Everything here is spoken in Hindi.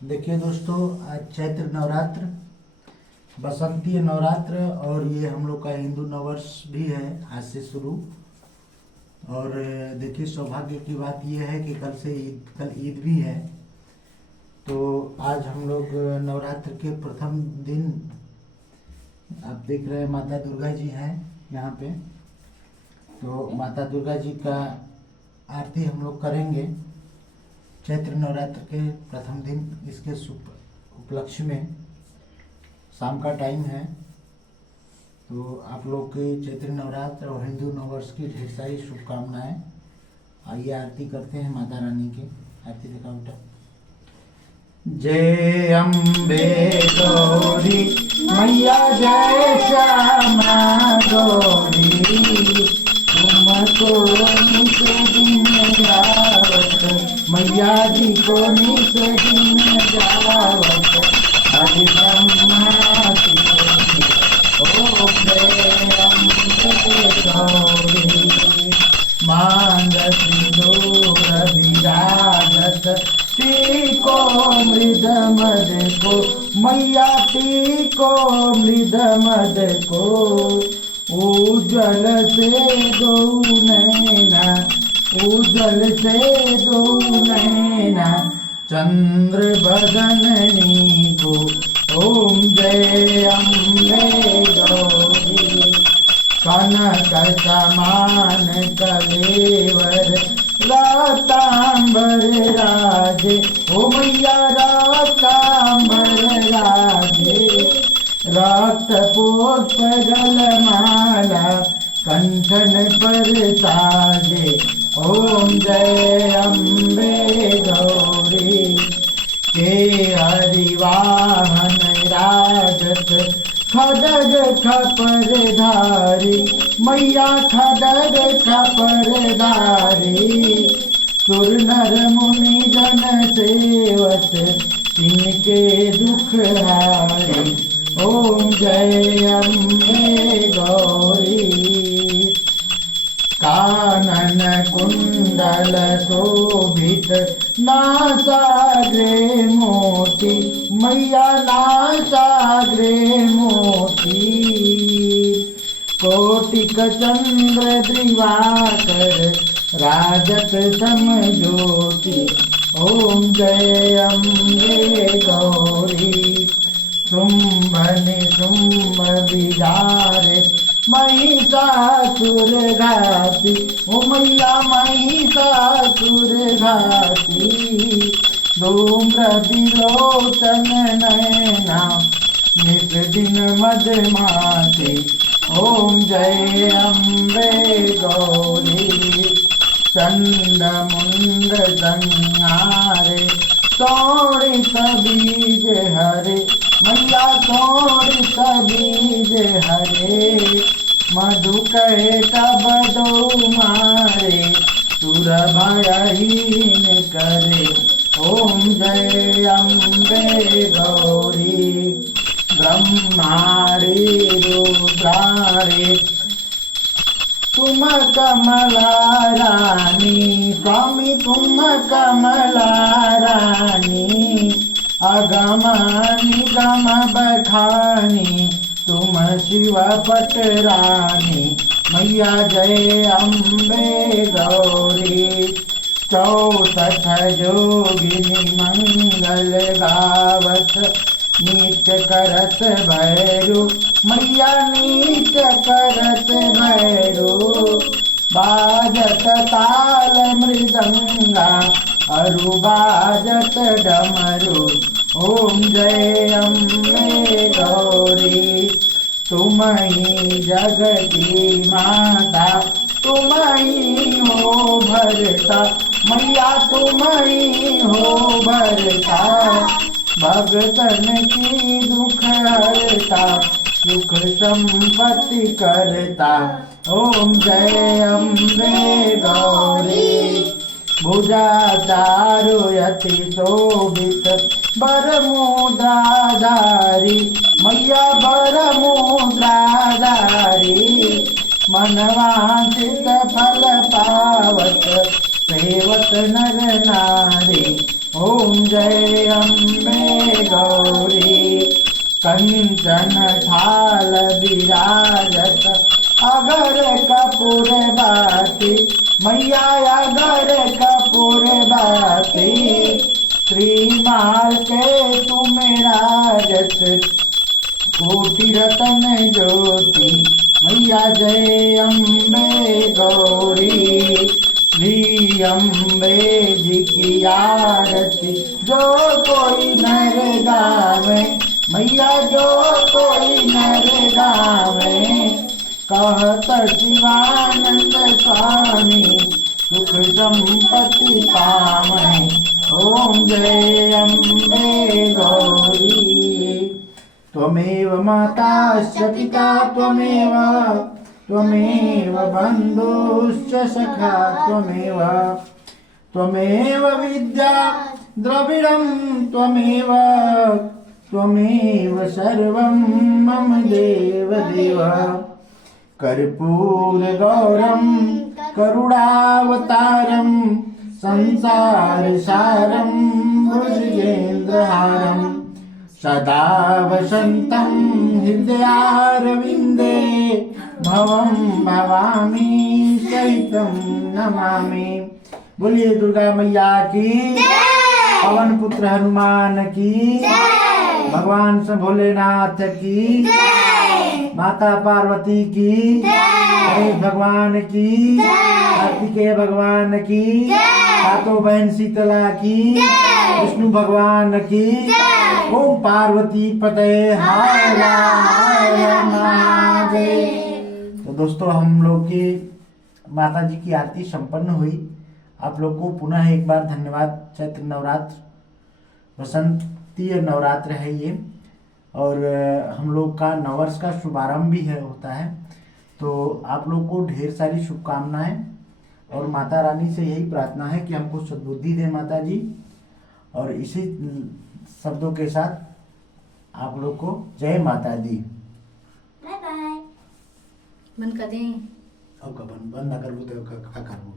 देखिए दोस्तों, आज चैत्र नवरात्र, बसंतीय नवरात्र, और ये हम लोग का हिंदू नववर्ष भी है आज से शुरू। और देखिए, सौभाग्य की बात ये है कि कल ईद भी है। तो आज हम लोग नवरात्र के प्रथम दिन, आप देख रहे हैं माता दुर्गा जी हैं यहाँ पे। तो माता दुर्गा जी का आरती हम लोग करेंगे चैत्र नवरात्र के प्रथम दिन। इसके शुभ उपलक्ष्य में शाम का टाइम है। तो आप लोग के चैत्र नवरात्र और हिंदू नववर्ष की ढेर सारी शुभकामनाएं। आइए आरती करते हैं माता रानी की। आरती दिखाओ बेटा। जय अम्बे गौरी मैया, जय श्यामा गौरी, तुमको नित दिन गावत, मैया जी को नित दिन गावत, हरि ब्रह्मा ओ गौरी, मांग सिंदूर विराजत, टीको मृद मद को, मैया टीको मृद मद को, उज्ज्वल से दो नैना, उज्ज्वल से दो नैना, चंद्र बदननी को, ओम जय अम्बे गौरी, कनक समान कलेवर, रातांबर राजे, ओ मैया रातांबर राजे, रक्त पुष्प गलमाला कंठन पर साजे, ओम जय अम्बे गौरी, के हरिवाहन राजत, खड्ग खपर धारी, मैया खड्ग खपर धारी, सुर नर मुनि जन सेवत, तिनके दुख हारी, ओम जय अम्बे गौरी, कानन कुंडल शोभित, नासाग्रे मोती, मैया नासाग्रे मोती, कोटिक चंद्र दिवाकर, राजत समज्योति, ओम जय अम्बे गौरी, शुंभ निशुंभ विदारित, महिषासुर घाती, ओ मैया महिषासुर घाती, धूम्र विलोचन नैना, नित दिन मदमाती, ओम जय अम्बे गौरी, चंड मुंड संहारे, तोड़ित बीज हरे, मैया तोड़ित बीज हरे, मधु कहे तब दो मारे, सुर भयहीन करे, ओम जय अम्बे गौरी, ब्रह्मारे रुद्रारे, तुम कमला रानी, स्वामी तुम कमला रानी, अगम निगम बखानी, तुम शिव पटरानी, मैया जय अम्बे गौरी, चौसठ जोगिनी मंगल गावत, नित्य करत भैरू, मैया नित्य करत भैरू, बाजत ताल मृदंगा, अरु बाजत डमरू, ओम जय अम्बे गौरी, तुम ही जग की माता, तुम ही हो भरता, मैया तुम ही हो भरता, भगतन की दुख हरता, सुख संपत्ति करता, ओम जय अम्बे गौरी, भुजा चारुयति शोभित, बर मुद्राधारी, मैया बर मुद्राधारी, मनवांचित फल पावत, सेवत नर नारी, ओम जय अम्बे गौरी कंचन थाल विराजत अगर कपूर बाती मैया अगर कपूर बाती श्रीमाल के तुम राजत कोटि रतन ज्योति मैया जय अम्बे गौरी श्री अम्बे जी की आरती जो कोई नर गावे मैया जो कोई नर गावे कहत शिवानंद स्वामी सुख संपत्ति पावे ओम जय अम्बे गौरी त्वमेव माताश्च पिता त्वमेव त्वमेव बन्धुश्च सखा त्वमेव त्वमेव विद्या द्रविडं त्वमेव त्वमेव सर्वं मम देवदेव कर्पूरगौरं करुणावतारं संसारसारं भुजगेन्द्रहारं सदा वसन्तं हृदयारविन्दे भवं भवामी सहितं नमामि। बोलिए दुर्गा मैया की, पवन पुत्र हनुमान की, भगवान से भोलेनाथ की, माता पार्वती की, गणेश भगवान की, कार्तिकेय भगवान की, सातों बहन शीतला की, विष्णु भगवान की। ओम पार्वती पते हर हर महादेव। तो दोस्तों हम लोग की माता जी की आरती संपन्न हुई। आप लोग को पुनः एक बार धन्यवाद। चैत्र नवरात्र वसंतीय नवरात्र है ये, और हम लोग का नववर्ष का शुभारंभ भी होता है। तो आप लोग को ढेर सारी शुभकामनाएं और माता रानी से यही प्रार्थना है कि हमको सद्बुद्धि दे माता जी। और इसी शब्दों के साथ आप लोग को जय माता दी। Bye bye. बंद कर दें। अब बंद ना करबो तो का करबो।